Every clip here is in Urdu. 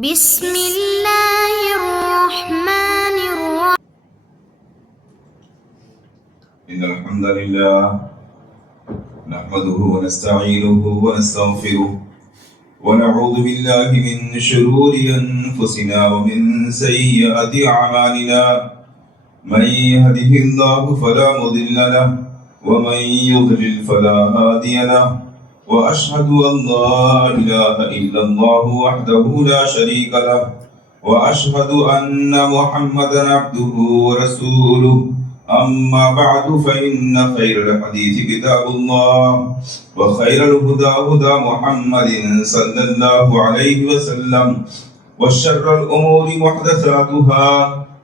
بسم اللہ الرحمن الرحیم. إن الحمد لله نحمده ونستعينه ونستغفره ونعوذ بالله من شرور أنفسنا ومن سيئات أعمالنا من يهده الله فلا مضل له ومن يضلل فلا هادي له وأشهد أن لا إله إلا الله وحده لا شريك له وأشهد أن محمدا عبده ورسوله. أما بعد فإن خير الحديث كتاب الله وخير الهدى هدى محمد صلى الله عليه وسلم وشر الأمور محدثاتها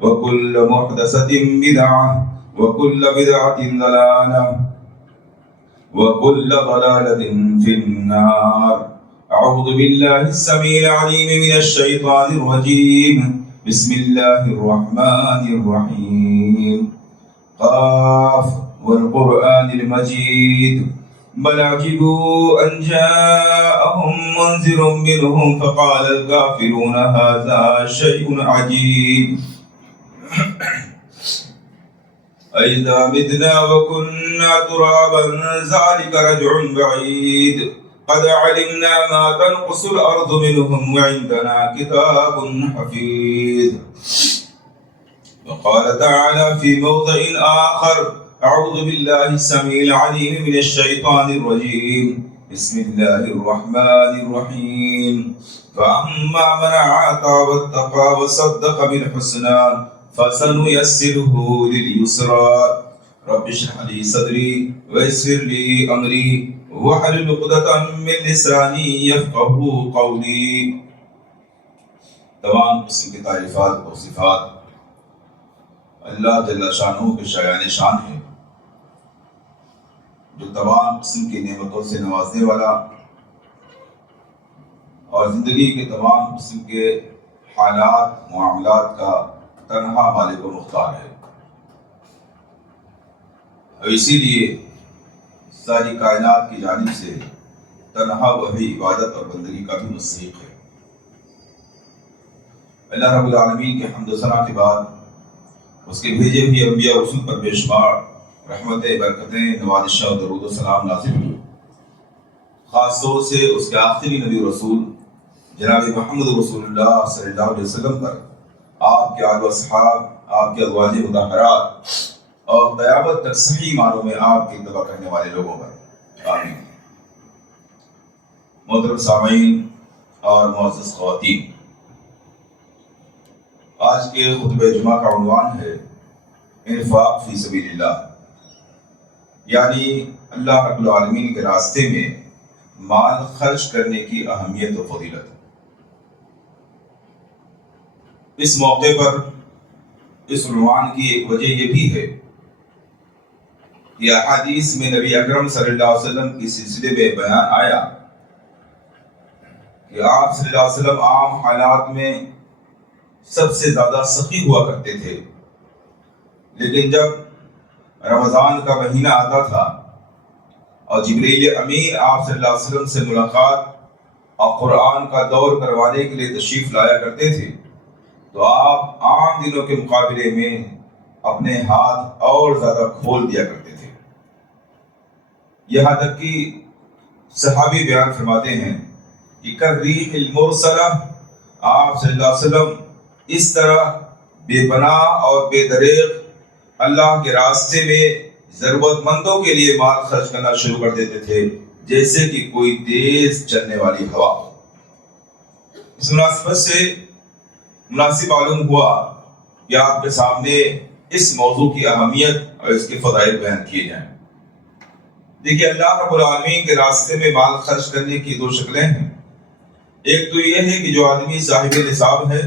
وكل محدثة بدعة وكل بدعة ضلالة وكل ضلالة في النار. أعوذ بالله السميع العليم من الشيطان الرجيم. بسم الله الرحمن الرحيم. قاف والقرآن المجيد بل عجبوا أن جاءهم منذر منهم فقال الكافرون هذا شيء عجيب أئذا متنا وكنا ترابا ذلك رجع بعيد قد علمنا ما تنقص الأرض منهم وعندنا كتاب حفيظ. وقال تعالى في موضع آخر أعوذ بالله السميع العليم من الشيطان الرجيم. بسم الله الرحمن الرحيم. فأما من أعطى واتقى وصدق بالحسنى فسنيسره لليسرى. رب اشرح لي صدري ويسر لي أمري واحلل عقدة من لساني يفقهوا قولي. تمام قسم کی تعریفات و صفات اللہ جل شانہ کے شایان شان ہے، جو تمام قسم کی نعمتوں سے نوازنے والا اور زندگی کے تمام قسم کے حالات معاملات کا تنہا مالک و مختار ہے. اور اسی لیے ساری کائنات کی جانب سے تنہا وہی عبادت اور بندگی کا بھی مستحق ہے. اللہ رب العالمین کے حمد و ثنا کے بعد اس کے بھیجے ہوئے انبیاء و رسول پر بے شمار رحمتیں، برکتیں، نوازشیں اور درود و سلام نازل ہوئی. خاص طور سے اس کے آخری نبی و رسول جناب محمد رسول اللہ صلی اللہ علیہ وسلم پر، آپ کے آل و اصحاب، آپ کے ازواج مطہرات اور قیامت تک صحیح معنوں میں آپ کی اتباع کرنے والے لوگوں پر. آمین. محترم سامعین اور معزز خواتین، آج کے خطبہ جمعہ کا عنوان ہے انفاق فی سبیل اللہ، یعنی اللہ رب العالمین کے راستے میں مال خرچ کرنے کی اہمیت و فضیلت. اس موقع پر اس عنوان کی ایک وجہ یہ بھی ہے کہ احادیث میں نبی اکرم صلی اللہ علیہ وسلم کی سلسلے میں بیان آیا کہ آپ صلی اللہ علیہ وسلم عام حالات میں سب سے زیادہ سخی ہوا کرتے تھے، لیکن جب رمضان کا مہینہ آتا تھا اور جبریل امین آپ صلی اللہ علیہ وسلم سے ملاقات اور قرآن کا دور کروانے کے لیے تشریف لایا کرتے تھے، تو آپ عام دنوں کے مقابلے میں اپنے ہاتھ اور زیادہ کھول دیا کرتے تھے. یہاں تک کہ صحابی بیان فرماتے ہیں کہ کالریح المرسلہ، آپ صلی اللہ علیہ وسلم اس طرح بے پناہ اور بے دریغ اللہ کے راستے میں ضرورت مندوں کے لیے مال خرچ کرنا شروع کر دیتے تھے جیسے کہ کوئی تیز چلنے والی ہوا. اس مناسبت سے مناسب معلوم ہوا کہ آپ کے سامنے اس موضوع کی اہمیت اور اس کے فضائل بیان کیے جائیں. دیکھیے، اللہ رب العالمین کے راستے میں مال خرچ کرنے کی دو شکلیں ہیں. ایک تو یہ ہے کہ جو آدمی صاحب نصاب ہے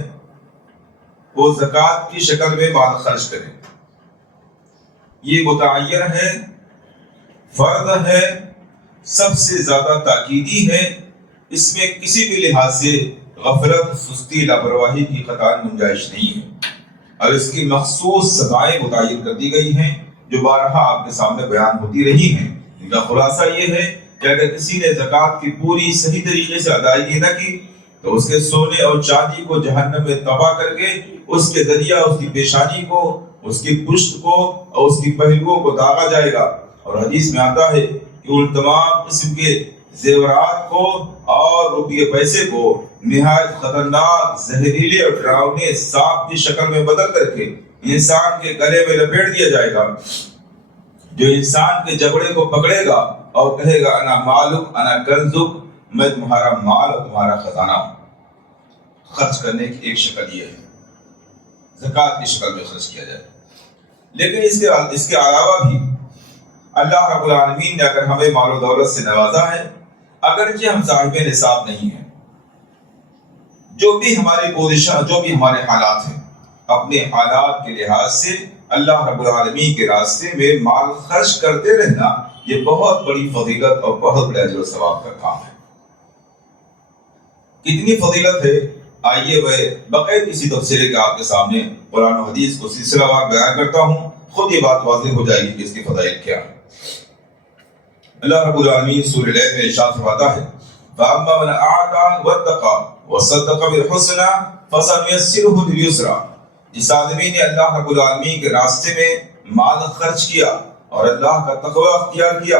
وہ زکوٰۃ کی شکل میں مال خرچ کرے. یہ متعین ہے، فرض ہے، سب سے زیادہ تاکیدی ہے. اس میں کسی بھی لحاظ سے غفلت، سستی، لاپرواہی کی قطعاً گنجائش نہیں ہے، اور اس کی مخصوص سزائیں متعین کر دی گئی ہیں جو بارہا آپ کے سامنے بیان ہوتی رہی ہیں. ان کا خلاصہ یہ ہے کہ اگر کسی نے زکوٰۃ کی پوری صحیح طریقے سے ادائیگی نہ کی تو اس کے سونے اور چاندی کو جہنم میں تباہ کر کے اس کے ذریعہ اس کی پیشانی کو، اس کی پشت کو اور اس کی پہلوؤں کو داغا جائے گا۔ اور حدیث میں آتا ہے کہ ان تمام قسم کے زیورات کو اور روپیے پیسے کو نہایت خطرناک، زہریلے اور ڈراؤنے سانپ کی شکل میں بدل کر کے انسان کے گلے میں لپیٹ دیا جائے گا، جو انسان کے جبڑے کو پکڑے گا اور کہے گا انا مالک انا کنزک، میں تمہارا مال اور تمہارا خزانہ ہوں۔ خرچ کرنے کی ایک شکل یہ ہے، زکوٰۃ کی شکل میں خرچ کیا جائے۔ لیکن اس کے علاوہ بھی اللہ رب العالمین نے اگر ہمیں مال و دولت سے نوازا ہے، اگرچہ ہم صاحب نصاب نہیں ہیں، جو بھی ہماری پوزیشن، جو بھی ہمارے حالات ہیں، اپنے حالات کے لحاظ سے اللہ رب العالمین کے راستے میں مال خرچ کرتے رہنا، یہ بہت بڑی فضیلت اور بہت بڑا اجر و ثواب کا کام ہے۔ کتنی فضیلت ہے، آئیے میں بغیر کسی تفصیل کے آپ کے سامنے قرآن و حدیث کو سلسلہ وار بیان کرتا ہوں، خود یہ بات واضح ہو جائے گی کہ اس کی فضائل کیا ہے۔ اللہ رب العالمین سورہ لیل میں ارشاد فرماتا ہے فَأَمَّا مَنْ أَعْطَىٰ وَاتَّقَىٰ وَصَدَّقَ بِالْحُسْنَىٰ فَسَنُيَسِّرُهُ لِلْيُسْرَىٰ۔ جس آدمی نے اللہ رب العالمین کے راستے میں مال خرچ کیا اور اللہ کا تقوی اختیار کیا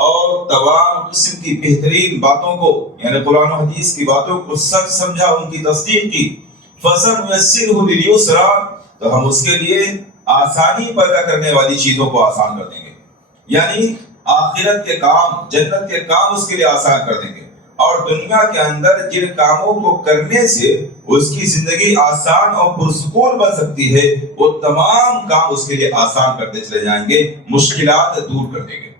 اور تمام قسم کی بہترین باتوں کو، یعنی قرآن و حدیث کی باتوں کو سچ سمجھا، ان کی تصدیق کی، فَسَنُيَسِّرُهُ لِلْيُسْرَىٰ، تو ہم اس کے لیے آسانی پیدا کرنے والی چیزوں کو آسان کر دیں گے، یعنی آخرت کے کام، جنت کے کام اس کے لیے آسان کر دیں گے، اور دنیا کے اندر جن کاموں کو کرنے سے اس کی زندگی آسان اور پرسکون بن سکتی ہے، وہ تمام کام اس کے لیے آسان کرتے چلے جائیں گے، مشکلات دور کر دیں گے۔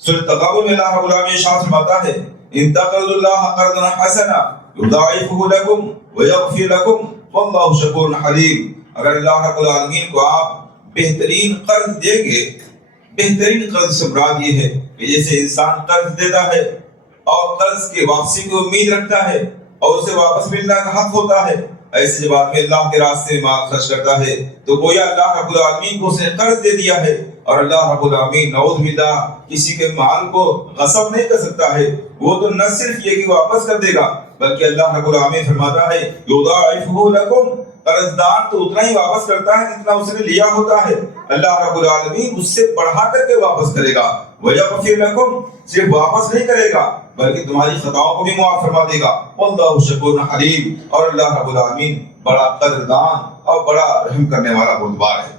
سورۃ تغابن میں اللہ رب العالمین ارشاد فرماتا ہے ان تقرضوا اللہ قرضا حسنا یضاعفہ لکم ویغفر لکم واللہ شکور حلیم۔ اگر اللہ رب العالمین کو آپ بہترین قرض دیں گے، بہترین قرض سے مراد یہ ہے کہ جیسے انسان قرض دیتا ہے اور قرض کی واپسی کی امید رکھتا ہے اور اسے واپس ملنا کا حق ہوتا ہے، ایسے جب آدمی اللہ کے راستے میں مال خرچ کرتا ہے تو گویا اللہ رب العالمین کو اسے قرض دے دیا ہے، اور اللہ رب العالمین نعوذ باللہ کسی کے مال کو غصب نہیں کر سکتا ہے، وہ تو نہ صرف یہ کہ واپس کر دے گا بلکہ اللہ رب العالمین فرماتا ہے یضاعفہ لکم، قرض دار تو اتنا ہی واپس کرتا ہے جتنا اس نے لیا ہوتا ہے، اللہ رب العالمین اس سے بڑھا کر کے واپس کرے گا، وَيَغْفِرْ لَكُمْ، صرف واپس نہیں کرے گا بلکہ تمہاری خطاؤں کو بھی معاف فرما دے گا، وَاللَّهُ شَكُورٌ حَلِيمٌ، اور اللہ رب العالمین بڑا قدردان اور بڑا رحم کرنے والا بردبار ہے۔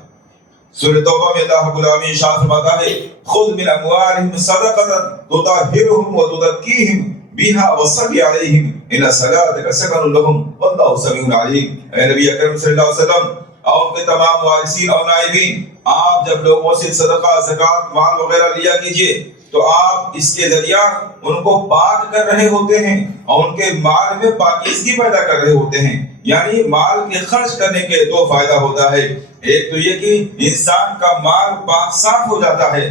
سورۃ توبہ میں اللہ رب العالمین ارشاد فرماتا ہے خُذْ مِنْ أَمْوَالِهِمْ صَدَقَةً تُطَهِّرُهُمْ وَتُزَكِّيهِمْ بِهَا وَصَلِّ عَلَيْهِمْ إِنَّ صَلَاتَكَ سَكَنٌ لَهُمْ وَاللَّهُ سَمِيعٌ عَلِيمٌ۔ اے نبی اکرم صلی اللہ علیہ وسلم اور ان کے تمام وارثین اور نائبین، آپ جب لوگوں سے صدقہ، زکوٰۃ، مال وغیرہ لیا کیجئے تو آپ اس کے ذریعہ ان کو پاک کر رہے ہوتے ہیں اور ان کے مال میں پاکیزگی پیدا کر رہے ہوتے ہیں، یعنی مال کے خرچ کرنے کے دو فائدہ ہوتا ہے، ایک تو یہ کہ انسان کا مال پاک صاف ہو جاتا ہے،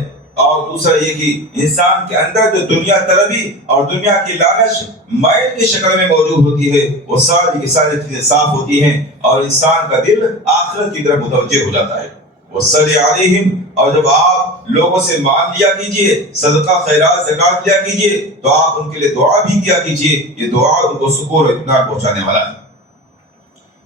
اور دوسرا یہ کہ انسان کے اندر جو دنیا طلبی اور دنیا کی لالچ مائل کی شکل میں موجود ہوتی ہے، وہ ساری کی ساری چیزیں صاف ہوتی ہیں اور انسان کا دل آخرت کی طرف متوجہ ہو جاتا ہے۔ وَصَلِّ عَلَيْهِمْ، اور جب آپ لوگوں سے مال لیا کیجئے، صدقہ، خیرات، زکوٰۃ لیا کیجئے تو آپ ان کے لیے دعا بھی کیا کیجئے، یہ دعا ان کو سکون اور اطمینان پہنچانے والا ہے۔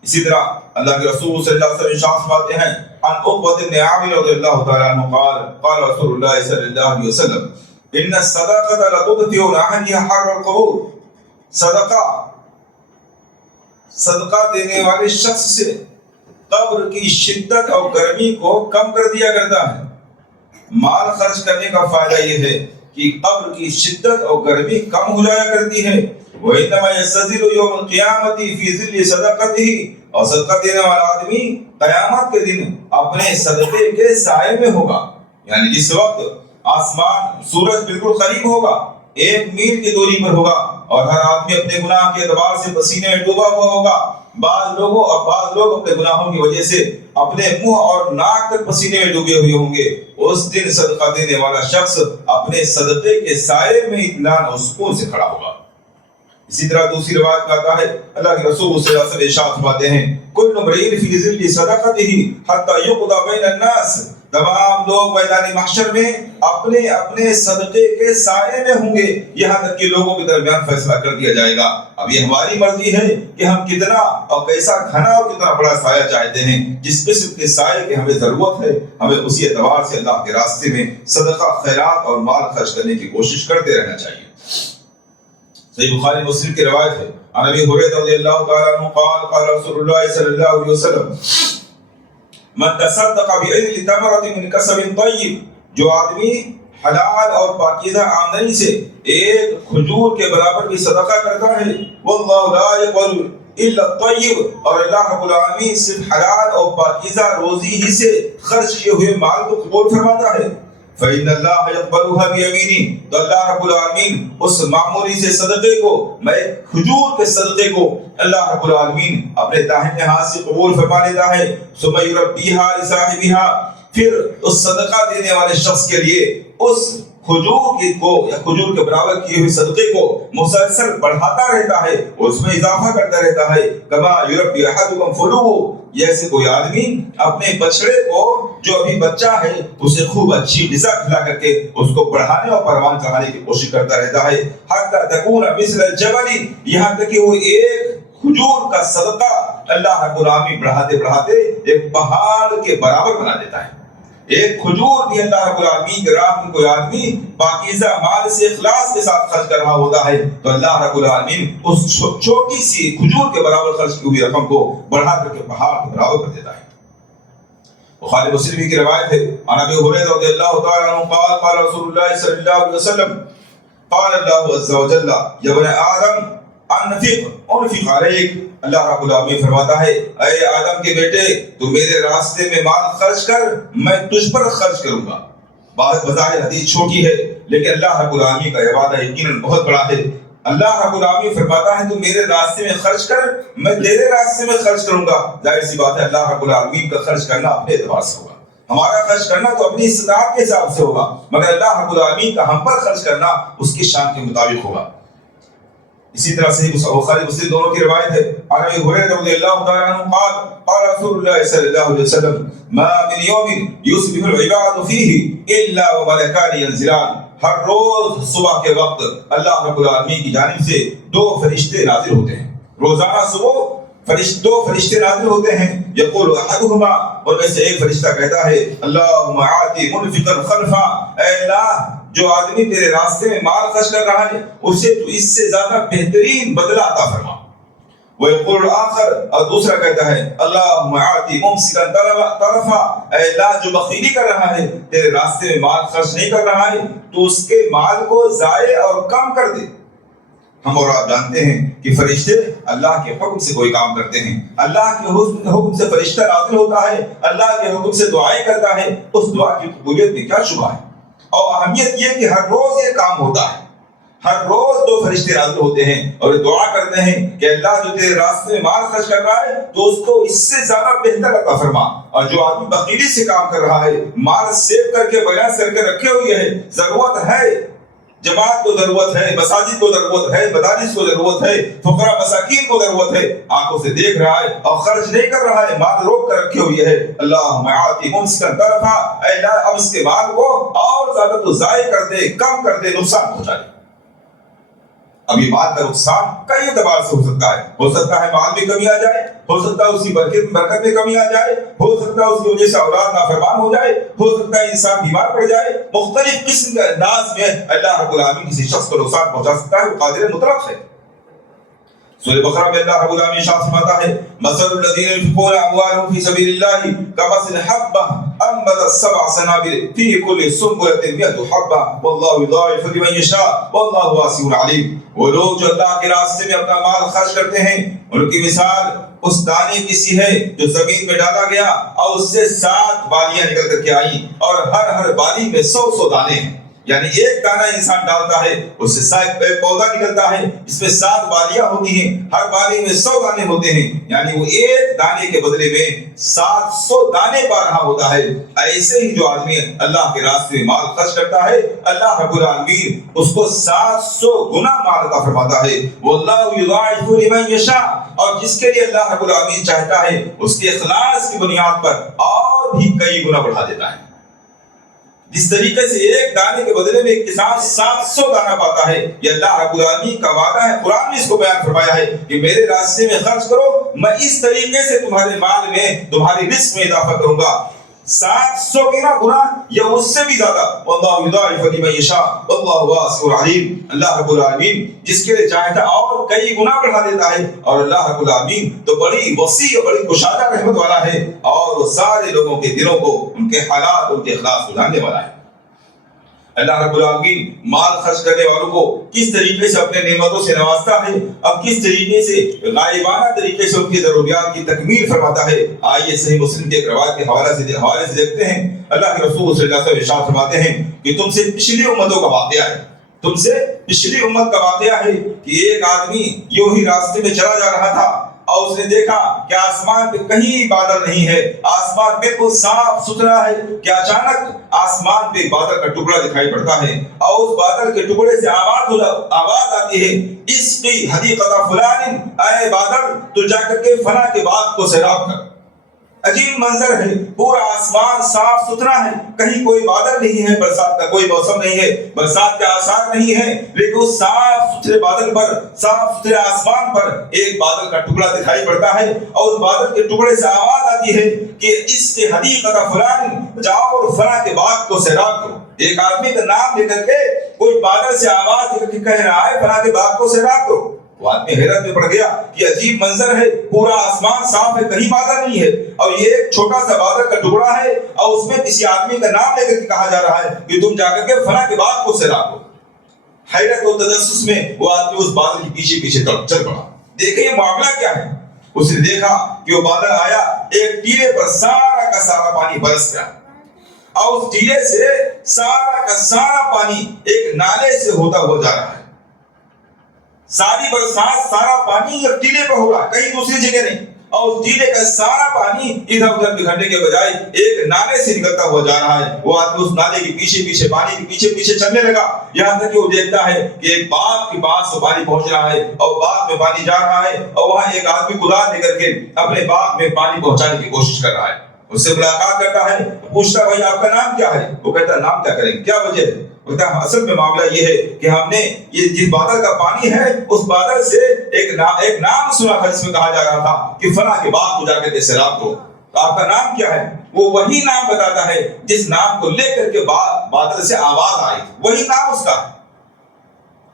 اسی طرح اللہ کے رسول صلی اللہ علیہ وسلم ارشاد فرماتے ہیں عن عقبۃ بن عامر رضی اللہ تعالی عنہ قال قال رسول اللہ صلی اللہ علیہ وسلم ان الصدقۃ لتطفئ عن حر القبور، صدقہ دینے والے شخص سے قبر کی شدت اور گرمی کو کم کر دیا کرتا ہے۔ مال خرچ کرنے کا فائدہ یہ ہے کہ قبر کی شدت اور گرمی کم ہو جایا کرتی ہے۔ وَإِنَّمَا يَسْتَظِلُ يَوْمَ الْقِيَامَةِ فِي ظِلِّ صَدَقَتِهِ، اور صدقہ دینے والا آدمی قیامت کے دن اپنے صدقے کے سائے میں ہوگا، یعنی جس وقت آسمان سورج بالکل قریب ہوگا، 1 میل کی دوری پر ہوگا اور ہر آدمی اپنے گناہ کے اعتبار سے پسینے میں ڈوبا ہوا ہوگا، بعض لوگ اپنے گناہوں کی وجہ سے اپنے منہ اور ناک تک پسینے میں ڈوبے ہوئے ہوں گے۔ اس دن صدقہ دینے والا شخص اپنے صدقے کے سائے میں اطمینان اور سکون سے کھڑا ہوگا۔ اسی طرح دوسری روایت میں آتا ہے اللہ کے رسول صلی اللہ علیہ وسلم ارشاد فرماتے ہیں کل امرئ فی ظل صدقته حتى يقضى بین الناس تمام لوگ میدان محشر میں اپنے اپنے صدقے کے سائے میں ہوں گے، یہاں تک کہ لوگوں کے درمیان فیصلہ کر دیا جائے گا۔ اب یہ ہماری مرضی ہے کہ ہم کتنا اور کیسا گھنا اور کتنا بڑا سایہ چاہتے ہیں۔ جس قسم کے سائے کی ہمیں ضرورت ہے، ہمیں اسی اعتبار سے اللہ کے راستے میں صدقہ، خیرات اور مال خرچ کرنے کی کوشش کرتے رہنا چاہیے۔ صحیح بخاری مسلم کی روایت ہے، عن ابی ہریرہ رضی اللہ تعالی عنہ قال قال رسول اللہ صلی اللہ علیہ وسلم من تصدق بعدل تمرۃ من کسب طیب، جو آدمی حلال اور پاکیزہ آمدنی سے ایک کھجور کے برابر بھی صدقہ کرتا ہے، واللہ لا يقبل الا الطیب، اور اللہ رب العالمین صرف حلال اور پاکیزہ روزی ہی سے خرچ کیے ہوئے مال کو قبول فرماتا ہے، فإن اللہ يقبلها بيمینہ، تو اللہ رب العالمین اس معمولی سے صدقے کو، میں کھجور کے صدقے کو اللہ رب العالمین اپنے داہنے ہاتھ سے قبول فرما لیتا ہے، ثم يربيها لصاحبها، پھر اس صدقہ دینے والے شخص کے لیے اس کھجور کو یا کھجور کے برابر کیے ہوئے صدقے کو مسلسل بڑھاتا رہتا ہے، اس میں اضافہ کرتا رہتا ہے، کما یربی احدکم فلوہ، جیسے کوئی آدمی اپنے بچڑے کو جو ابھی بچہ ہے اسے خوب اچھی غذا کھلا کر کے اس کو بڑھانے اور پروان چڑھانے کی کوشش کرتا رہتا ہے، حتی تکون مثل الجبل، یہاں تک کہ وہ ایک کھجور کا صدقہ اللہ رب العالمین بڑھاتے بڑھاتے ایک پہاڑ کے برابر بنا دیتا ہے۔ ایک کھجور بھی اللہ رب العالمین کے راہ میں کوئی آدمی پاکیزہ مال سے اخلاص کے ساتھ خرچ کر رہا ہوتا ہے تو اللہ رب العالمین اس چھوٹی سی کھجور کے برابر خرچ کی ہوئی رقم کو بڑھا کر کے پہاڑ کے برابر کر دیتا ہے۔ بخاری مسلم کی روایت ہے، عن ابی ہریرہ رضی اللہ تعالی عنہ قال قال رسول اللہ صلی اللہ علیہ وسلم قال اللہ عز وجل یا ابن آدم انفق علیک، اللہ رب العالمین فرماتا ہے اے آدم کے بیٹے تو میرے راستے میں مال خرچ کر، میں تجھ پر خرچ کروں گا۔ بات بظاہر حدیث چھوٹی ہے لیکن اللہ رب العالمین کا وعدہ یقیناً بہت بڑا ہے۔ اللہ رب العالمین فرماتا ہے تو میرے راستے میں خرچ کر، میں تیرے راستے میں خرچ کروں گا۔ ظاہر سی بات ہے اللہ رب العالمین کا خرچ کرنا اپنے اعتبار سے ہوگا، ہمارا خرچ کرنا تو اپنی استطاعت کے حساب سے ہوگا، مگر اللہ رب العالمین کا ہم پر خرچ کرنا اس کی شان کے مطابق ہوگا۔ اسی طرح سے بخاری مسلم دونوں کی روایت ہے، عن ابی ہریرہ رضی اللہ تعالی عنہ قال قال رسول اللہ صلی اللہ علیہ وسلم ما من یوم یصبح العباد فیہ الا وملکان ینزلان، ہر روز صبح کے وقت اللہ رب العالمین کی جانب سے دو فرشتے نازل ہوتے ہیں، روزانہ صبح دو فرشتے نازل ہوتے ہیں، یقول احدہما، اور میں سے ایک فرشتہ کہتا ہے اللہم آتی منفقا خلفا، اے اللہ جو آدمی تیرے راستے میں مال خرچ کر رہا ہے اسے تو اس سے زیادہ بہترین بدلہ عطا فرما۔ وَيَقُولُ الْآخَرُ، اور دوسرا کہتا ہے اللہم آتی مُمْسِكًا طَرَفًا، اے اللہ جو بخیلی کر رہا ہے تیرے راستے میں مال خرچ نہیں کر رہا ہے تو اس کے مال کو ضائع اور کم کر دے۔ ہم اور آپ جانتے ہیں کہ فرشتے اللہ کے حکم سے کوئی کام کرتے ہیں، اللہ کے حکم سے فرشتہ نازل ہوتا ہے، اللہ کے حکم سے دعائیں کرتا ہے، اس دعا کی قبولیت میں کیا شبہ ہے؟ اور اہمیت یہ کہ ہر روز یہ کام ہوتا ہے، ہر روز دو فرشتے نازل ہوتے ہیں اور دعا کرتے ہیں کہ اللہ جو تیرے راستے میں مال خرچ کر رہا ہے تو اس کو اس سے زیادہ بہتر عطا فرما، اور جو آدمی بخیلی سے کام کر رہا ہے، مال سیو کر کے بیان کر کے رکھے ہوئے ہے، ضرورت ہے، جماعت کو ضرورت ہے، مساجد کو ضرورت ہے، مدارس کو ضرورت ہے، فقراء مساکین کو ضرورت ہے، آنکھوں سے دیکھ رہا ہے اور خرچ نہیں کر رہا ہے، مال روک کر رکھے ہوئی ہے، اللہم آتی ممسکا طرفا، اے اللہ اب اس کے مال کو اور زیادہ تو ضائع کر دے، کم کر دے، نقصان پہنچا دے۔ اب یہ مال کا نقصان کئی اعتبار سے ہو سکتا ہے مال میں کمی آ جائے، ہو سکتا ہے اس کی برکت میں کمی آ جائے، ہو سکتا ہے اس کی وجہ سے اولاد نافرمان ہو جائے، ہو سکتا ہے انسان بیمار پڑ جائے، مختلف قسم کے انداز میں اللہ رب العالمین کسی شخص کو نقصان پہنچا سکتا ہے، وہ قادر مطلق ہے۔ سورہ بقرہ میں اللہ رب العالمین ارشاد فرماتا ہے مثل الذین ينفقون اموالهم في سبيل الله كمثل حبة انبتت سبع سنابل في كل سنبلة 100 حبة والله يضاعف لمن يشاء والله واسع علیم۔ وہ لوگ جو اللہ کے راستے میں اپنا مال خرچ کرتے ہیں ان کی مثال اس دانے کی سی ہے جو زمین میں ڈالا گیا اور اس سے 7 بالیاں نکل کر کے آئیں اور ہر بالی میں 100 دانے ہیں، یعنی ایک دانہ انسان ڈالتا ہے اس سے ایک پودا نکلتا ہے اس میں 7 بالیاں ہوتی ہیں، ہر بالی میں 100 دانے ہوتے ہیں، یعنی وہ ایک دانے کے بدلے میں 700 دانے پا رہا ہوتا ہے۔ ایسے ہی جو آدمی اللہ کے راستے میں مال خرچ کرتا ہے اللہ رب العالمین اس کو 700 گنا مال عطا فرماتا ہے۔ واللہ یضاعف لمن یشاء، اور جس کے لیے اللہ رب العالمین چاہتا ہے اس کے اخلاص کی بنیاد پر اور بھی کئی گنا بڑھا دیتا ہے۔ جس طریقے سے ایک دانے کے بدلے میں ایک کسان 700 دانہ پاتا ہے، یہ اللہ رب العالمین کا وعدہ ہے، قرآن نے اس کو بیان فرمایا ہے کہ میرے راستے میں خرچ کرو، میں اس طریقے سے تمہارے مال میں، تمہاری رزق میں اضافہ کروں گا۔ 700 گنا گنا یا اس سے بھی زیادہ، واللہ یضاعف لمن یشاء واللہ واسع علیم، اللہ رب العالمین جس کے لیے چاہتا اور کئی گنا بڑھا دیتا ہے، اور اللہ رب العالمین تو بڑی وسیع اور بڑی کشادہ رحمت والا ہے، اور وہ سارے لوگوں کے دلوں کو، ان کے حالات، ان کے اخلاق کو جاننے والا ہے۔ اللہ رب العالمین مال خرچ کرنے والوں کو کس طریقے سے اپنے نعمتوں سے نوازتا ہے، اب کس طریقے سے غائبانہ طریقے سے ان کی ضروریات کی تکمیل فرماتا ہے۔ آئیے صحیح مسلم کے ایک روایت کے حوالے سے دیکھتے ہیں۔ اللہ کے رسول صلی اللہ علیہ وسلم ارشاد فرماتے ہیں کہ تم سے پچھلی امتوں کا واقعہ ہے، تم سے پچھلی امت کا واقعہ ہے کہ ایک آدمی یوں ہی راستے میں چلا جا رہا تھا اور اس نے دیکھا کہ آسمان پہ کہیں بادل نہیں ہے، آسمان بالکل صاف ستھرا ہے، کہ اچانک آسمان پہ بادل کا ٹکڑا دکھائی پڑتا ہے اور اس بادل کے ٹکڑے سے آواز آتی ہے، اس کی حدیقت فلان، اے بادل تو جا کر کے فلاں کے باغ کو سیراب کر۔ عجیب منظر ہے، پورا آسمان صاف ستھرا ہے، کہیں کوئی بادل نہیں ہے، برسات کا کوئی موسم نہیں ہے، برسات کے آثار نہیں ہے، لیکن اس صاف ستھرے بادل پر، صاف ستھرے آسمان پر ایک بادل کا ٹکڑا دکھائی پڑتا ہے اور اس بادل کے ٹکڑے سے آواز آتی ہے کہ اس کے حدیقت فلان، جاؤ اور فلاں کے باغ کو سیراب کرو۔ ایک آدمی کا نام لے کر کے کوئی بادل سے آواز دے کر کے کہہ رہا ہے فلاں کے باغ کو سیراب کرو۔ وہ آدمی حیرت میں پڑ گیا کہ عجیب منظر ہے، پورا آسمان صاف ہے، کہیں بادل نہیں ہے، اور یہ ایک چھوٹا سا بادل کا ٹکڑا ہے اور اس میں کسی آدمی کا نام لے کر کے کہا جا رہا ہے کہ تم جا کر کے فلاں کے باغ کو سیراب کرو۔ حیرت و تجسس میں وہ آدمی اس بادل کے پیچھے پیچھے چل پڑا۔ دیکھیں یہ معاملہ کیا ہے۔ اس نے دیکھا کہ وہ بادل آیا، ایک ٹیلے پر سارا کا سارا پانی برس گیا اور اس ٹیلے سے سارا کا سارا پانی ایک نالے سے ہوتا ہوا جا رہا ہے۔ ساری برسات، سارا پانی ایک ٹیلے پر ہو رہا ہے، کہیں دوسری جگہ نہیں، اور اس ٹیلے کا سارا پانی ادھر ادھر بکھرنے کے بجائے ایک نالے سے نکلتا ہوا جا رہا ہے۔ وہ آدمی اس نالے کے پیچھے پیچھے، پانی کے پیچھے پیچھے چلنے لگا، یہاں تک کہ وہ دیکھتا ہے کہ ایک باغ کے پاس سے پانی پہنچ رہا ہے اور باغ میں پانی جا رہا ہے، اور وہاں ایک آدمی کدال لے کر کے اپنے باغ میں پانی پہنچانے کی کوشش کر رہا ہے۔ اس سے ملاقات کرتا ہے، پوچھتا بھائی آپ کا نام کیا ہے؟ وہ کہتا ہے نام کیا کریں، کیا وجہ ہے؟ اصل میں معاملہ یہ ہے کہ ہم نے یہ جس بادل کا پانی ہے اس بادل سے ایک نام سنا تھا جس میں کہا جا رہا تھا کہ فلاں کے باغ کو جا کر کے سیراب کرو۔ تو آپ کا نام کیا ہے؟ وہ وہی نام بتاتا ہے جس نام کو لے کر کے بادل سے آواز آئی، وہی نام اس کا۔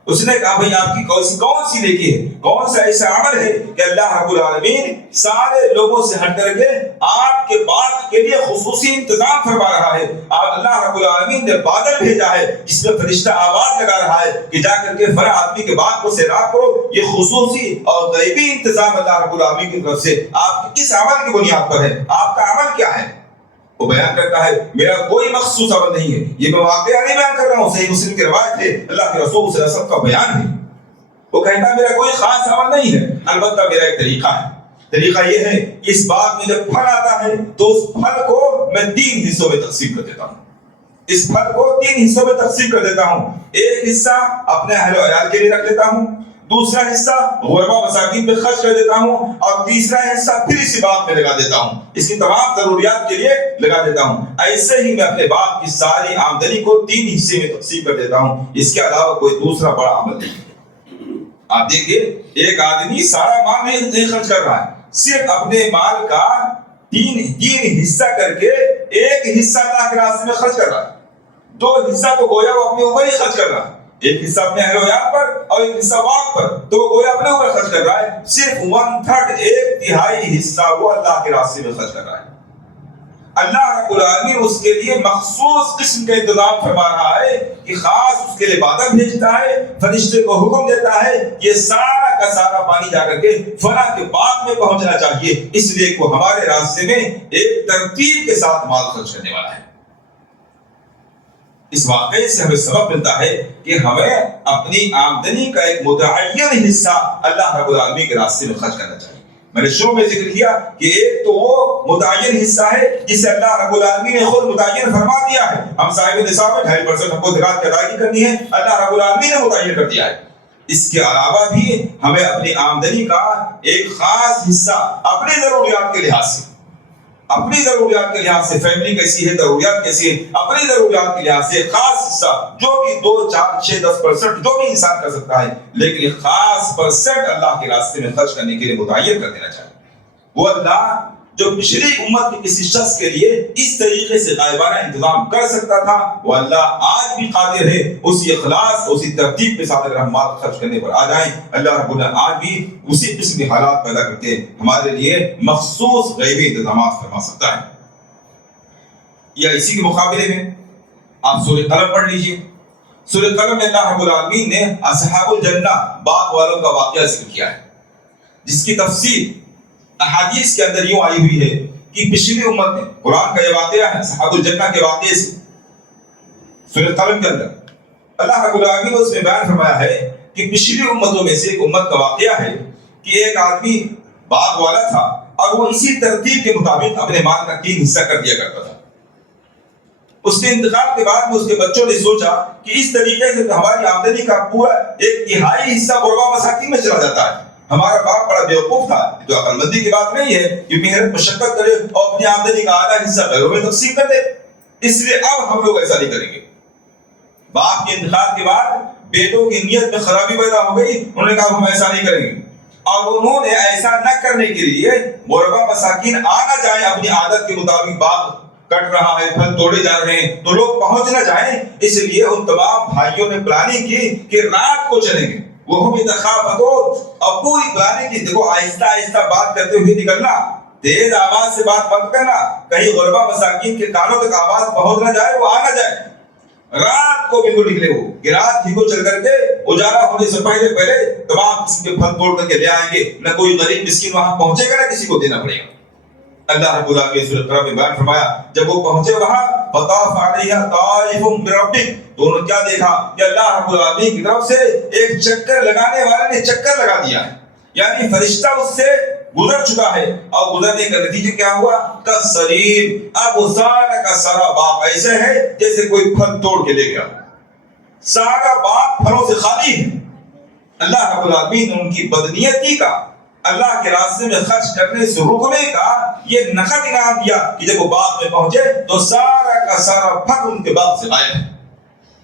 اس نے کہا بھئی آپ کی کون سی نیکی ہے، کون سا ایسا عمل ہے کہ اللہ رب العالمین سارے لوگوں سے ہٹ کر کے آپ کے باغ کے لیے خصوصی انتظام فرما رہا ہے۔ اللہ رب العالمین نے بادل بھیجا ہے جس میں فرشتہ آواز لگا رہا ہے کہ جا کر کے فلاں آدمی کے باغ کو سیراب کرو۔ یہ خصوصی اور غیبی انتظام اللہ رب العالمین کی طرف سے آپ کے کس عمل کی بنیاد پر ہے، آپ کا عمل کیا ہے؟ وہ بیان کرتا ہے میرا کوئی مخصوص عمل نہیں ہے، یہ میں واقعہ نہیں بیان کر رہا ہوں، صحیح مسلم کی روایت ہے، اللہ کے رسول صلی اللہ علیہ وسلم کا بیان ہے۔ وہ کہتا ہے میرا کوئی خاص عمل نہیں ہے، البتہ میرا ایک طریقہ ہے۔ طریقہ یہ ہے کہ اس باغ میں جب پھل آتا ہے تو اس پھل کو میں 3 حصوں میں تقسیم کر دیتا ہوں، اس پھل کو 3 حصوں میں تقسیم کر دیتا ہوں۔ ایک حصہ اپنے اہل و عیال کے لیے رکھ لیتا ہوں، دوسرا حصہ غربا مساکین پہ خرچ کر دیتا ہوں، اور تیسرا حصہ پھر اسی باغ میں لگا دیتا ہوں، اس کی تمام ضروریات کے لیے لگا دیتا ہوں۔ ایسے ہی میں اپنے باغ کی ساری آمدنی کو 3 حصے میں تقسیم کر دیتا ہوں، اس کے علاوہ کوئی دوسرا بڑا عمل نہیں۔ آپ دیکھیے ایک آدمی سارا مال نہیں خرچ کر رہا ہے، صرف اپنے مال کا 3 حصہ کر کے ایک حصہ اللہ کے راستے میں خرچ کر رہا ہے، 2 حصہ تو گویا وہ اپنے اوپر ہی خرچ کر رہا ہے، ایک حصہ اپنے اہل و عیال پر اور ایک حصہ باغ پر، تو وہ گویا اپنے اوپر خرچ کر رہا ہے، صرف 1/3 ایک تہائی حصہ وہ اللہ کے راستے میں خرچ کر رہا ہے۔ اللہ رب العالمین اس کے لیے مخصوص قسم کا انتظام فرما رہا ہے کہ خاص اس کے لیے بادل بھیجتا ہے، فرشتے کو حکم دیتا ہے کہ سارا کا سارا پانی جا کر کے فلاں کے باغ میں پہنچنا چاہیے، اس لیے وہ ہمارے راستے میں ایک ترتیب کے ساتھ مال خرچ کرنے والا ہے۔ اس واقعے سے ہمیں سبق ملتا ہے کہ ہمیں اپنی آمدنی کا ایک متعین حصہ اللہ رب العالمین کے راستے میں خرچ کرنا چاہیے۔ میں نے شروع میں ذکر کیا کہ ایک تو وہ متعین حصہ ہے جسے اللہ رب العالمین نے خود متعین فرما دیا ہے، ہم صاحب نصاب میں 2.5% ہم کو زکات کی ادائیگی کرنی ہے، اللہ رب العالمین نے متعین کر دیا ہے۔ اس کے علاوہ بھی ہمیں اپنی آمدنی کا ایک خاص حصہ اپنی ضروریات کے لحاظ سے اپنی ضروریات کے لحاظ سے فیملی کیسی ہے، ضروریات کیسی ہے، اپنی ضروریات کے لحاظ سے خاص حصہ جو بھی 2 4 6 10% جو بھی انسان کر سکتا ہے، لیکن یہ خاص % اللہ کے راستے میں خرچ کرنے کے لیے متعین کر دینا چاہیے۔ وہ اللہ جو پچھلی امت کے کسی شخص کے لیے اس طریقے سے غائبانہ انتظام کر سکتا تھا، وہ اللہ آج بھی قادر ہے اسی اخلاص اسی ترتیب کے ساتھ اگر ہم مال خرچ کرنے پر آ جائیں، اللہ رب العالمین آج بھی اسی قسم کے حالات پیدا کر کے ہمارے لیے مخصوص غیبی انتظامات فرما سکتا ہے۔ یا اسی کے مقابلے میں آپ سورہ قلم پڑھ لیجئے۔ سورہ قلم میں اللہ رب العالمین نے اصحاب الجنہ باغ والوں کا واقعہ ذکر کیا ہے، جس کی تفصیل احادیث کے اندر یوں آئی ہوئی ہے کہ پچھلی امت میں قرآن کا یہ واقعہ ہے اصحاب الجنہ کے واقعے سے سورہ قلم کے اندر اللہ رب العالمین نے اس میں بیان فرمایا ہے کہ پچھلی امتوں میں سے ایک امت کا واقعہ ہے کہ ایک آدمی باغ والا تھا اور وہ اسی ترتیب کے مطابق اپنے مال کا 3 حصہ کر دیا کرتا تھا۔ اس کے انتقال کے بعد اس کے بچوں نے سوچا کہ اس طریقے سے ہماری آمدنی کا پورا 1/3 حصہ غربا مساکین میں چلا جاتا ہے۔ ہمارا باپ بڑا بیوقوف تھا، جو عقل مندی کی بات نہیں ہے کہ محنت مشقت کرے اور اپنی آمدنی کا آدھا حصہ غیروں میں تقسیم کر دے، اس لیے اب ہم لوگ ایسا نہیں کریں گے۔ باپ کے انتقال کے بعد بیٹوں کی نیت میں خرابی پیدا ہو گئی، انہوں نے کہا ہم ایسا نہیں کریں گے، اور انہوں نے ایسا نہ کرنے کے لیے غربا مساکین آ نہ جائیں اپنی عادت کے مطابق، باغ کٹ رہا ہے، پھل توڑے جا رہے ہیں تو لوگ پہنچ نہ جائیں، اس لیے ان تمام بھائیوں نے پلاننگ کی کہ رات کو چلیں گے۔ وہ اور پوری پلاننگ کی، دیکھو آہستہ آہستہ بات کرتے ہوئے نکلنا، تیز آواز سے بات مت کرنا، کہیں غربا مساکین کے کانوں تک آواز پہنچ نہ جائے، وہ آ نہ جائے۔ رات کو بالکل نکلے ہو کہ رات ہی کو چل کر کے اجالا ہونے سے پہلے تمام قسم کے پھل توڑ کر کے لے آئیں گے، نہ کوئی غریب مسکین وہاں پہنچے گا نہ کسی کو دینا پڑے گا۔ اللہ رب العالمین نے سورۃ قلم میں بیان فرمایا جب وہ پہنچے وہاں فطاف علیہا طائف من ربک، تو انہوں نے کیا دیکھا کہ اللہ رب العالمین کی طرف سے ایک چکر لگانے والے نے چکر لگا دیا ہے، یعنی فرشتہ اس سے گزر چکا ہے، اور گزرنے کا نتیجہ کیا ہوا؟ کسریم، اب وہ سارا کا سارا باغ ایسے ہے جیسے کوئی پھل توڑ کے لے گیا، سارا باغ پھلوں سے خالی ہے۔ اللہ رب العالمین نے ان کی بدنیتی کا، اللہ کے راستے میں خرچ کرنے سے رکنے کا یہ نقد انعام دیا کہ جب وہ باغ میں پہنچے تو سارا کا سارا پھل ان کے باغ سے غائب ہے۔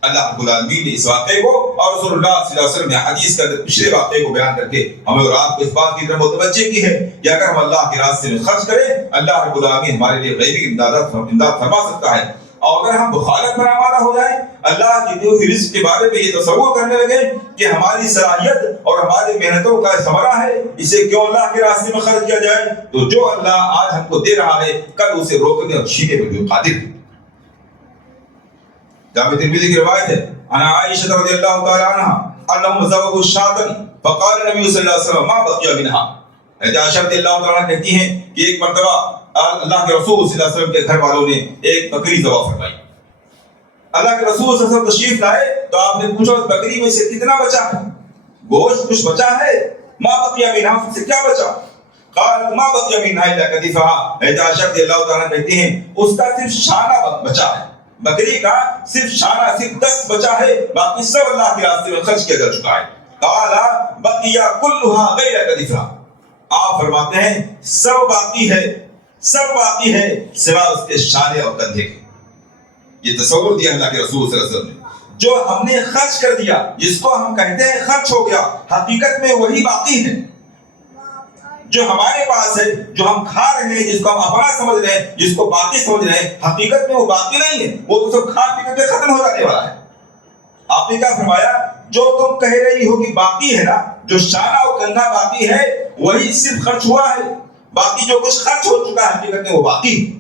اللہ رب العالمین نے اس واقعے کو اور رسول اللہ صلی اللہ علیہ وسلم نے حدیث کا پچھلے واقعے کو بیان کر کے ہمیں اور آپ کو اس بات کی طرف متوجہ کی ہے کہ اگر ہم اللہ کے راستے میں خرچ کریں، اللہ رب العالمین ہمارے لیے غیبی امداد فرما سکتا ہے۔ اور اگر ہم بخالت پر آمادہ ہو جائیں، اللہ کی دی ہوئی رزق کے بارے میں یہ تصور کرنے لگے کہ ہماری صلاحیت اور ہماری محنتوں کا ثمرہ ہے، اسے کیوں اللہ کے راستے میں خرچ کیا جائے، تو جو اللہ آج ہم کو دے رہا ہے کل اسے روکنے اور چھینے پر بھی قادر ہے۔ جامع ترمذی کی روایت ہے انا عائشہ رضی اللہ تعالی عنہا انہم ذبحوا شاۃ فقال نبی صلی اللہ علیہ وسلم ما بقي منها۔ عائشہ رضی اللہ تعالی عنہ کہتی ہیں کہ ایک مرتبہ اللہ کے رسول صلی اللہ علیہ وسلم کے گھر والوں نے ایک بکری ذبح فرمائی۔ اللہ کے رسول صلی اللہ علیہ وسلم تشریف لائے تو آپ نے پوچھا اس بکری میں سے کتنا بچا ہے، گوشت کچھ بچا ہے؟ ما بقي منها، سے کیا بچا؟ قالت ما بقي منها الا كتفها۔ عائشہ رضی اللہ تعالی عنہ کہتی ہیں اس کا صرف شانہ بچا ہے، بکری کا صرف شانہ، صرف 10 بچا ہے، باقی سب اللہ کے راستے میں خرچ کیا جا چکا ہے۔ قال بقي كلها غير كتفها، آپ فرماتے ہیں سب باقی ہے، سب باقی ہے سوا اس کے شانے اور کندھے کے۔ یہ تصور دیا اللہ کے رسول صلی اللہ علیہ وسلم نے، جو ہم نے خرچ کر دیا، جس کو ہم کہتے ہیں خرچ ہو گیا، حقیقت میں وہی باقی ہے۔ جو ہمارے پاس ہے، جو ہم کھا رہے ہیں، جس کو ہم اپنا سمجھ رہے ہیں، جس کو باقی سمجھ رہے ہیں، حقیقت میں وہ باقی نہیں ہے، وہ تو سب کھا پی کر کے ختم ہو جانے والا ہے۔ آپ نے کیا فرمایا؟ جو تم کہہ رہی ہو کہ باقی ہے نا، جو شانہ اور کندھا باقی ہے وہی صرف خرچ ہوا ہے، باقی جو کچھ خرچ ہو چکا ہے حقیقت میں وہ باقی ہے۔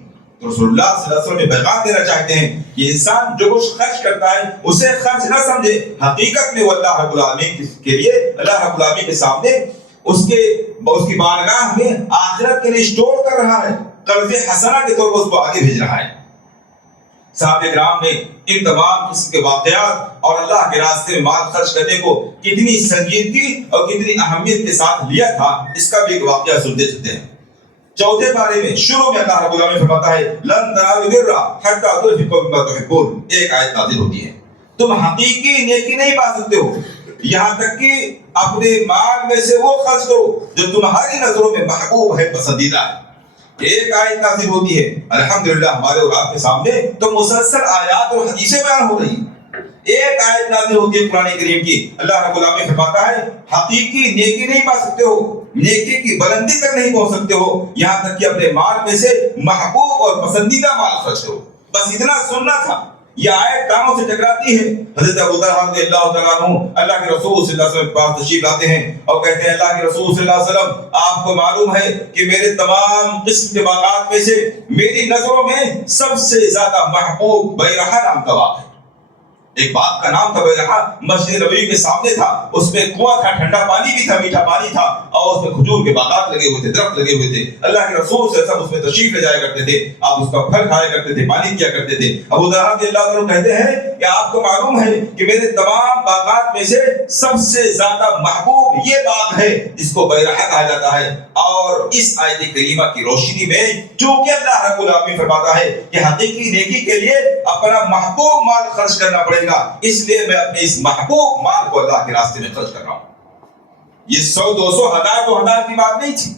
تو رسول اللہ صلی اللہ علیہ وسلم پیغام دینا چاہتے ہیں کہ انسان جو کچھ خرچ کرتا ہے اسے خرچ نہ سمجھے، حقیقت میں وہ اللہ رب العالمین کے لیے، اللہ رب العالمین کے سامنے اس کی بارگاہ میں آخرت کے لیے اسٹور کر رہا ہے، قرض حسنہ کے طور پر اس کو آگے بھیج رہا ہے۔ صحابہ کرام نے ان تمام قسم کے واقعات اور اللہ کے راستے میں مال خرچ کرنے کو کتنی سنجیدگی اور کتنی اہمیت کے ساتھ لیا تھا، اس کا بھی ایک واقعہ سنتے چلتے ہیں۔ 4 پارے میں شروع میں اللہ رب العالمین فرماتا ہے لن تنالوا البر حتى تنفقوا مما تحبون، ایک آیت نازل ہوتی ہے تم حقیقی نیکی نہیں پا سکتے ہو یہاں تک کہ اپنے مال میں سے وہ خرچ کرو جو تمہاری نظروں میں محبوب ہے، پسندیدہ ہے۔ ایک آیت نازل ہوتی ہے الحمدللہ ہمارے اور آپ کے سامنے تو مسلسل آیات اور حدیثیں بیان ہو رہی ہیں. ایک آیت نازل ہوتی ہے قرآن کریم کی, اللہ رب العالمین فرماتا ہے حقیقی نیکی نہیں پا سکتے ہو, نیکی کی بلندی تک نہیں پہنچ سکتے ہو یہاں تک کہ اپنے مال میں سے محبوب اور پسندیدہ مال خرچ کرو. بس اتنا سننا تھا. یہ آیت کانوں سے ٹکراتی ہے. حضرت ابو طلحہ رضی اللہ تعالیٰ عنہ اللہ کے رسول صلی اللہ علیہ وسلم کے پاس تشریف لاتے ہیں اور کہتے ہیں اللہ کے رسول صلی اللہ علیہ وسلم آپ کو معلوم ہے کہ میرے تمام قسم کے باغات میں سے میری نظروں میں سب سے زیادہ محبوب بیرحا نام کا باغ ہے. ایک باغ کا نام تھا بیرحا, مسجد نبوی کے سامنے تھا, اس میں کنواں تھا, ٹھنڈا پانی بھی تھا, میٹھا پانی تھا, اور اس میں کھجور کے باغات لگے ہوئے تھے, درخت لگے ہوئے تھے. اللہ کے رسول صلی اللہ علیہ وسلم اس میں تشریف لے جایا کرتے تھے, آپ اس کا پھل کھایا کرتے تھے, پانی پیا کرتے تھے. ابو طلحہ رضی اللہ عنہ کہتے ہیں کہ آپ کو معلوم ہے کہ میرے تمام باغات میں سے سب سے زیادہ محبوب یہ باغ ہے جس کو بیرحا کہا جاتا ہے. اور اس آیت کریمہ کی روشنی میں چونکہ اللہ رب العالمین فرماتا ہے کہ حقیقی نیکی کے لیے اپنا محبوب مال خرچ کرنا پڑے گا, اس لیے میں اپنے اس محبوب مال کو اللہ کے راستے میں خرچ کر رہا ہوں. یہ 100 200 1000 2000 کی بات نہیں تھی,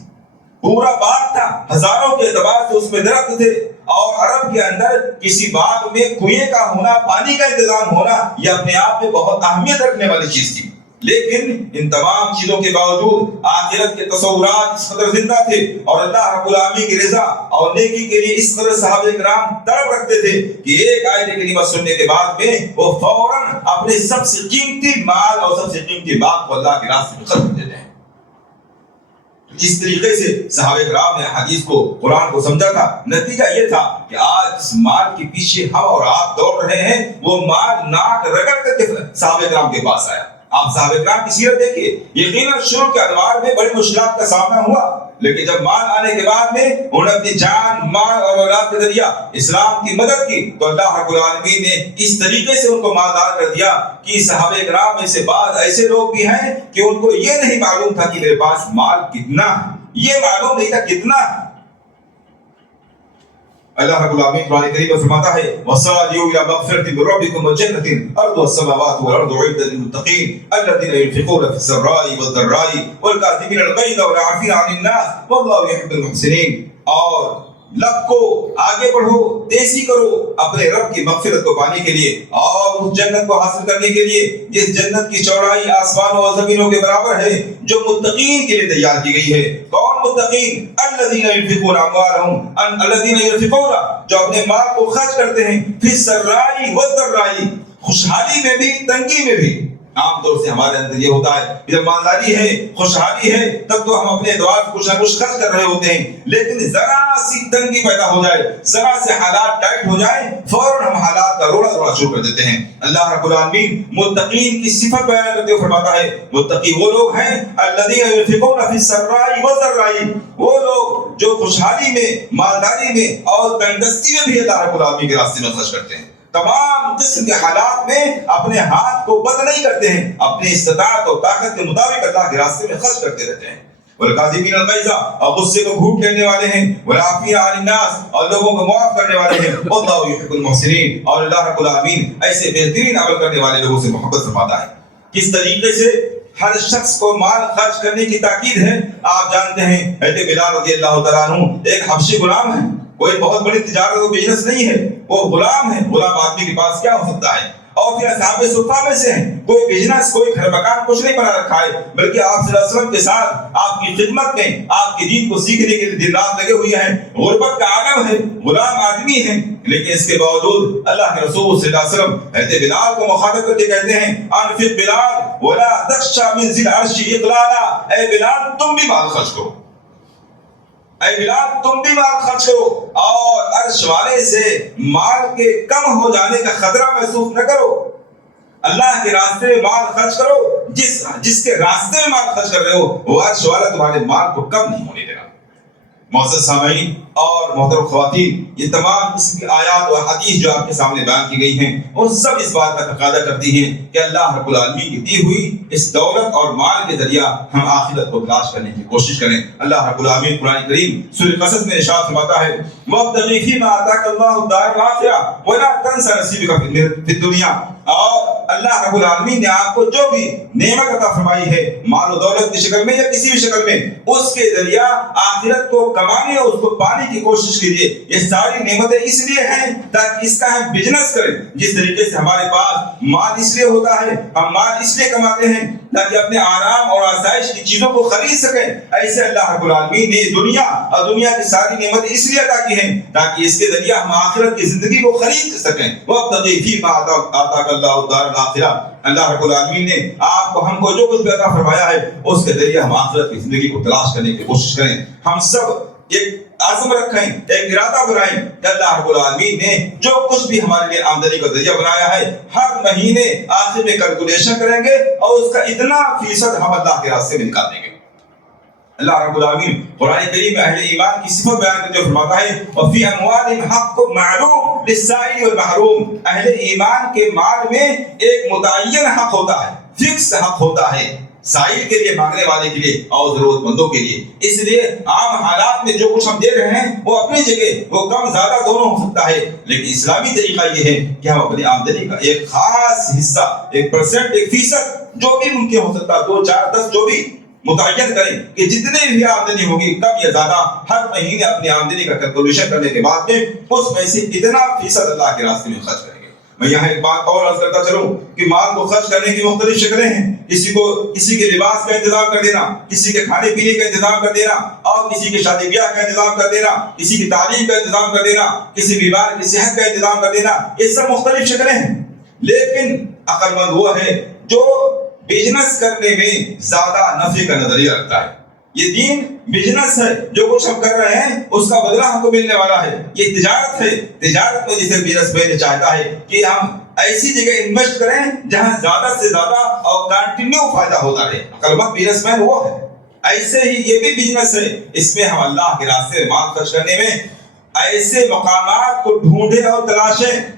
پورا باغ تھا, ہزاروں کے اعتبار سے اس میں درخت تھے, اور عرب کے اندر کسی باغ میں کنویں کا ہونا, پانی کا انتظام ہونا یہ اپنے آپ میں بہت اہمیت رکھنے والی چیز تھی. لیکن ان تمام چیزوں کے باوجود آخرت کے تصورات اس قدر زندہ تھے اور اللہ رب العالمین کی رضا اور نیکی کے لیے اس قدر صحابہ کرام تڑپ رکھتے تھے کہ ایک آیت کریمہ سننے کے بعد میں وہ فوراً اپنے سب سے قیمتی مال اور سب سے قیمتی باغ کو اللہ کے راستے میں خرچ کر دیتے ہیں. اس طریقے سے صحابہ کرام نے حدیث کو, قرآن کو سمجھا تھا. نتیجہ یہ تھا کہ آج اس مال کے پیچھے ہم اور آپ دوڑ رہے ہیں, وہ مال ناک رگڑ کر کے صحابہ کرام کے پاس آیا. آپ صحابہ کرام کی سیرت دیکھیے, یقیناً شروع کے ادوار میں بڑی مشکلات کا سامنا ہوا, لیکن جب مال آنے کے بعد میں انہوں نے اپنی جان, مال اور اولاد کے ذریعہ اسلام کی مدد کی تو اللہ رب العالمین نے اس طریقے سے ان کو مالدار کر دیا کہ صحابہ کرام میں سے بعض ایسے لوگ بھی ہیں کہ ان کو یہ نہیں معلوم تھا کہ میرے پاس مال کتنا ہے, یہ معلوم نہیں تھا کتنا ہے. اللہ رب العالمین قرآن کریم میں فرماتا ہے وَسَارِعُوا إِلَىٰ مَغْفِرَةٍ مِّن رَّبِّكُمْ وَجَنَّةٍ أَرْضُهَا السَّمَاوَاتُ وَالْأَرْضُ أُعِدَّتْ لِلْمُتَّقِينَ الَّذِينَ يُنفِقُونَ فِي السَّرَّاءِ وَالضَّرَّاءِ وَالْكَاظِمِينَ الْغَيْظَ وَالْعَافِينَ عَنِ النَّاسِ وَاللَّهُ يُحِبُّ الْمُحْسِنِينَ. اور لب کو آگے بڑھو, تیزی کرو اپنے رب کی مغفرت کو پانے کے لیے اور اس جنت کو حاصل کرنے کے لیے جس جنت کی چوڑائی آسمانوں اور زمینوں کے برابر ہے, جو متقین کے لیے تیار کی گئی ہے. کون متقین؟ الذین ينفقون اموالهم, الذین ينفقون جو اپنے مال کو خرچ کرتے ہیں, فی السراء والضراء خوشحالی میں بھی تنگی میں بھی. عام طور سے ہمارے اندر یہ ہوتا ہے کہ جب مالداری ہے, خوشحالی ہے, تب تو ہم اپنے اعتبار سے کچھ نہ کچھ خرچ کر رہے ہوتے ہیں, لیکن ذرا سی تنگی پیدا ہو جائے, ذرا سے حالات ٹائٹ ہو جائیں, فوراً ہم حالات کا روڑا روڑا شروع کر دیتے ہیں. اللہ رب العالمین متقین کی صفت بیان کرتے ہوئے فرماتا ہے متقی وہ لوگ ہیں الذین ينفقون فی السراء والضراء, وہ لوگ جو خوشحالی میں, مالداری میں اور تنگدستی میں بھی اللہ رب العالمین کے راستے میں خرچ کرتے ہیں. تمام قسم کے حالات میں اپنے ہاتھ کو بند نہیں کرتے ہیں, اپنی استطاعت اور طاقت کے مطابق اللہ کے راستے میں خرچ کرتے رہتے ہیں. والکاظمین الغیظ, اور غصے کو گھوٹ لینے والے ہیں, والعافین عن الناس, اور لوگوں کو معاف کرنے والے ہیں, واللہ یحب المحسنین, اور اللہ رب العالمین ایسے بہترین عمل کرنے والے لوگوں سے محبت فرماتا ہے. کس طریقے سے ہر شخص کو مال خرچ کرنے کی تاکید ہے. آپ جانتے ہیں حضرت بلال رضی اللہ تعالیٰ عنہ ایک حبشی غلام ہے, کوئی بہت بڑی تجارت و بزنس نہیں ہے, وہ غلام ہے. غلام آدمی کے پاس کیا ہو سکتا ہے؟ اور پھر اصحاب صفہ میں سے ہیں, کوئی بزنس, کوئی گھر مکان کچھ نہیں بنا رکھا ہے, بلکہ آپ صلی اللہ علیہ وسلم کے ساتھ آپ کی خدمت میں, آپ کی دین کو سیکھنے کے لیے دن رات لگے ہوئے ہیں. غربت کا عالم ہے, غلام آدمی ہیں, لیکن اس کے باوجود اللہ کے رسول صلی اللہ علیہ وسلم حضرت بلال کو مخاطب کرتے کہتے ہیں انفق بلال ولا تخشى من ذی العرش اقلالا, اے بلال تم بھی مال خرچ کرو, اے بلال تم بھی مال خرچ کرو, اور عرش والے سے مال کے کم ہو جانے کا خطرہ محسوس نہ کرو. اللہ کے راستے میں مال خرچ کرو, جس کے راستے میں مال خرچ کر رہے ہو وہ عرش والا تمہارے مال کو کم نہیں ہونے دینا. معزز سامعین اور محترم خواتین, یہ تمام قسم کی آیات و حدیث جو آپ کے سامنے بیان کی گئی ہیں وہ سب اس بات کا تقاضا کرتی ہیں کہ اللہ رب العالمین کی دی ہوئی اس دولت اور مال کے ذریعہ ہم آخرت کو تلاش کرنے کی کوشش کریں. اللہ رب العالمین قرآن کریم سورہ قصص میں ارشاد فرماتا ہے وَابْتَغِ فِيمَا آتَاكَ اللَّهُ الدَّارَ الْآخِرَةَ وَلَا تَنْسَ نَصِيبَكَ فِي الدُّنْيَا, اور اللہ رب العالمین نے آپ کو جو بھی نعمت عطا فرمائی ہے مال و دولت کی شکل میں یا کسی بھی شکل میں، اس کے ذریعہ آخرت کو کمانے اور اس کو پانے کی کوشش کیجیے۔ یہ ساری نعمتیں اس لیے ہیں تاکہ اس کا ہم بزنس کریں۔ جس طریقے سے ہمارے پاس مال اس لیے ہوتا ہے، ہم مال اس لیے کماتے ہیں تاکہ اپنے آرام اور آسائش کی چیزوں کو خرید سکیں، ایسے اللہ رب العالمین نے دنیا اور دنیا کی ساری نعمتیں اس لیے عطا کی ہیں تاکہ اس کے ذریعہ ہم آخرت کی زندگی کو خرید سکیں۔ وَابْتَغِ فِيمَا آتَاكَ اللَّهُ الدَّارَ الْآخِرَةَ، اللہ رب العالمین نے آپ کو ہم کو جو کچھ بھی عطا فرمایا ہے اس کے ذریعے ہم آخرت کی زندگی کو تلاش کرنے کی کوشش کریں۔ ہم سب ایک عزم رکھیں، ایک ارادہ بنائیں کہ اللہ رب العالمین نے جو کچھ بھی ہمارے لیے آمدنی کا ذریعہ بنایا ہے ہر مہینے آخر میں کیلکولیشن کریں گے اور اس کا اتنا فیصد ہم اللہ کے راستے میں نکال دیں گے۔ اللہ رب العالمین قرآن کریم میں اہل ایمان کی صفت بیان کرتے ہوئے فرماتا ہے وَفِي أَمْوَالِهِمْ حَقٌّ مَعْلُومٌ لِلسَّائِلِ وَالْمَحْرُومِ، اہل ایمان کے مال میں ایک متعین حق ہوتا ہے، فکس حق ہوتا ہے، سائل کے لیے، مانگنے والے کے لیے اور ضرورت مندوں کے لیے۔ اس لیے عام حالات میں جو کچھ ہم دے رہے ہیں وہ اپنی جگہ وہ کم زیادہ دونوں ہو سکتا ہے، لیکن اسلامی طریقہ یہ ہے کہ ہم اپنی آمدنی کا ایک خاص حصہ، 1%، 1% جو بھی ممکن ہو سکتا ہے، 2، 4، 10 جو بھی متعین کریں کہ جتنے بھی آمدنی ہوگی کم یا زیادہ ہر مہینے اپنی آمدنی کا کیلکولیشن کرنے کے بعد میں اس میں سے اتنا فیصد اللہ کے راستے میں خرچ کریں گے۔ میں یہاں ایک بات اور عرض کرتا چلوں کہ مال کو خرچ کرنے کی مختلف شکلیں ہیں۔ کسی کے لباس کا انتظام کر دینا، کسی کے کھانے پینے کا انتظام کر دینا، اور کسی کے شادی بیاہ کا انتظام کر دینا، کسی کی تعلیم کا انتظام کر دینا، کسی بیمار کی صحت کا انتظام کر دینا، یہ سب مختلف شکلیں ہیں۔ لیکن عقل مند وہ ہے جو بزنس کرنے میں زیادہ نفع کا نظریہ رکھتا ہے۔ یہ دین بزنس ہے، جو کچھ ہم کر رہے ہیں اس کا بدلہ ہم کو ملنے والا ہے۔ یہ تجارت ہے، تجارت میں جسے بزنس مین چاہتا ہے کہ ہم ایسی جگہ انویسٹ کریں جہاں زیادہ سے زیادہ اور کنٹینیو فائدہ ہوتا رہے۔ عقل مند بزنس مین وہ ہے۔ ایسے ہی یہ بھی بزنس ہے، اس میں ہم اللہ کے راستے میں مال خرچ کرنے میں ایسے مقامات کو ڈھونڈیں اور تلاشیں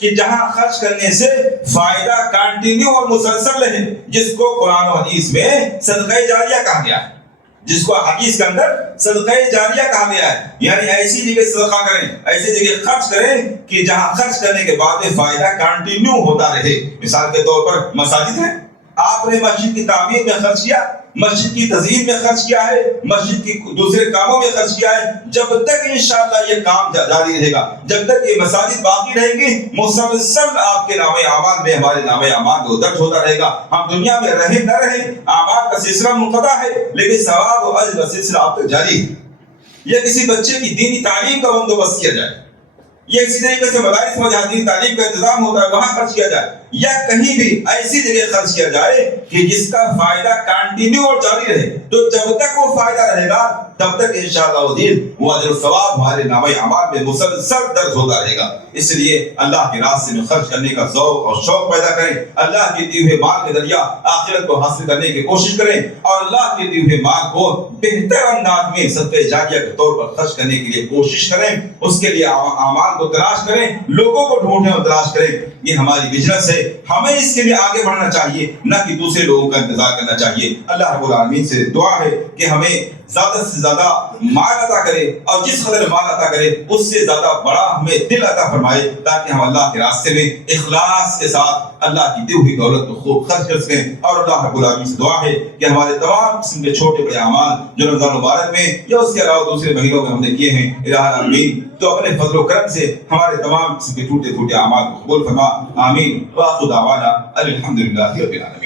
کہ جہاں خرچ کرنے سے فائدہ کنٹینیو اور مسلسل رہے، جس کو قرآن و حدیث میں صدقہ جاریہ کہا گیا ہے، جس کو حدیث کے اندر صدقہ جاریہ کہا گیا ہے۔ یعنی ایسی جگہ صدقہ کریں، ایسی جگہ خرچ کریں کہ جہاں خرچ کرنے کے بعد میں فائدہ کنٹینیو ہوتا رہے۔ مثال کے طور پر مساجد ہیں، آپ نے مسجد کی تعمیر میں خرچ کیا، مسجد کی تزئین میں خرچ کیا ہے، مسجد کی دوسرے کاموں میں خرچ کیا ہے، جب تک انشاءاللہ یہ کام جاری رہے گا، جب تک یہ مساجد باقی رہیں گی، مسلسل آپ کے نام اعمال میں ہمارے نام اعمال کو درج ہوتا رہے گا۔ ہم دنیا میں رہیں نہ رہیں، اعمال کا سلسلہ منقطع ہے، لیکن ثواب و اجر کا سلسلہ آپ تک جاری ہے۔ یا کسی بچے کی دینی تعلیم کا بندوبست کیا جائے، یا اسی طریقے سے مدارس میں جہاں دینی تعلیم کا انتظام ہوتا ہے وہاں خرچ کیا جائے، یا کہیں بھی ایسی جگہ خرچ کیا جائے کہ جس کا فائدہ کنٹینیو اور جاری رہے، تو جب تک وہ فائدہ رہے گا تب تک انشاءاللہ عزیز وہ اجر و ثواب ہمارے نام اعمال میں مسلسل درج ہوتا رہے گا۔ اس لیے اللہ کے راستے میں خرچ کرنے کا ذوق اور شوق پیدا کریں، اللہ کے دیے ہوئے مال کے ذریعہ آخرت کو حاصل کرنے کی کوشش کریں، اور اللہ کے دیے ہوئے مال کو بہتر انداز میں صدقہ جاریہ کے طور پر خرچ کرنے کے لیے کوشش کریں، اس کے لیے اعمال کو تلاش کریں، لوگوں کو ڈھونڈیں اور تلاش کریں۔ یہ ہماری بزنس ہے، ہمیں اس کے لیے آگے بڑھنا چاہیے، نہ کہ دوسرے لوگوں کا انتظار کرنا چاہیے۔ اللہ رب العالمین سے دعا ہے کہ ہمیں زیادہ سے زیادہ مال عطا کرے، اور جس قدر مال عطا کرے اس سے زیادہ بڑا ہمیں دل عطا فرمائے، تاکہ ہم اللہ کے راستے میں اخلاص کے ساتھ اللہ کی دی ہوئی دولت کو خوب خرچ کر سکیں۔ اور اللہ رب العالمین سے دعا ہے کہ ہمارے تمام قسم کے چھوٹے بڑے اعمال جو رمضان مبارک میں یا اس کے علاوہ دوسرے مہینوں میں ہم نے کیے ہیں، الہ العالمین تو اپنے فضل و کرم سے ہمارے تمام قسم کے ٹوٹے پھوٹے اعمال کو قبول فرما، آمین۔ وآخر دعوانا الحمدللہ رب العالمین۔